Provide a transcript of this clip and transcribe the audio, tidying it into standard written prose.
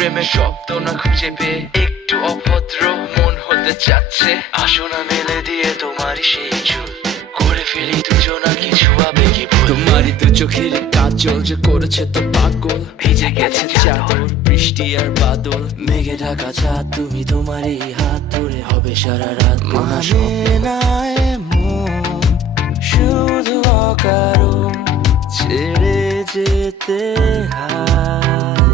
প্রেমের শব্দ না খুঁজে পেয়ে একটু অভদ্র মন হতে চাচ্ছে। আসো না মেলে দিয়ে তোমারই সেই চুল, করে ফেলি দুজনা কিছু আবেগী ভুল। তোমারই তো চোখের কাজল যে করেছে তো পাগল, ভিজে গেছে চাদর বৃষ্টি আর বাদল, মেঘে ঢাকা চাঁদ তুমি তোমারই হাত ধরে হবে সারা রাত। মানে না এমন শুধু অকারণ ছেড়ে যেতে হয়।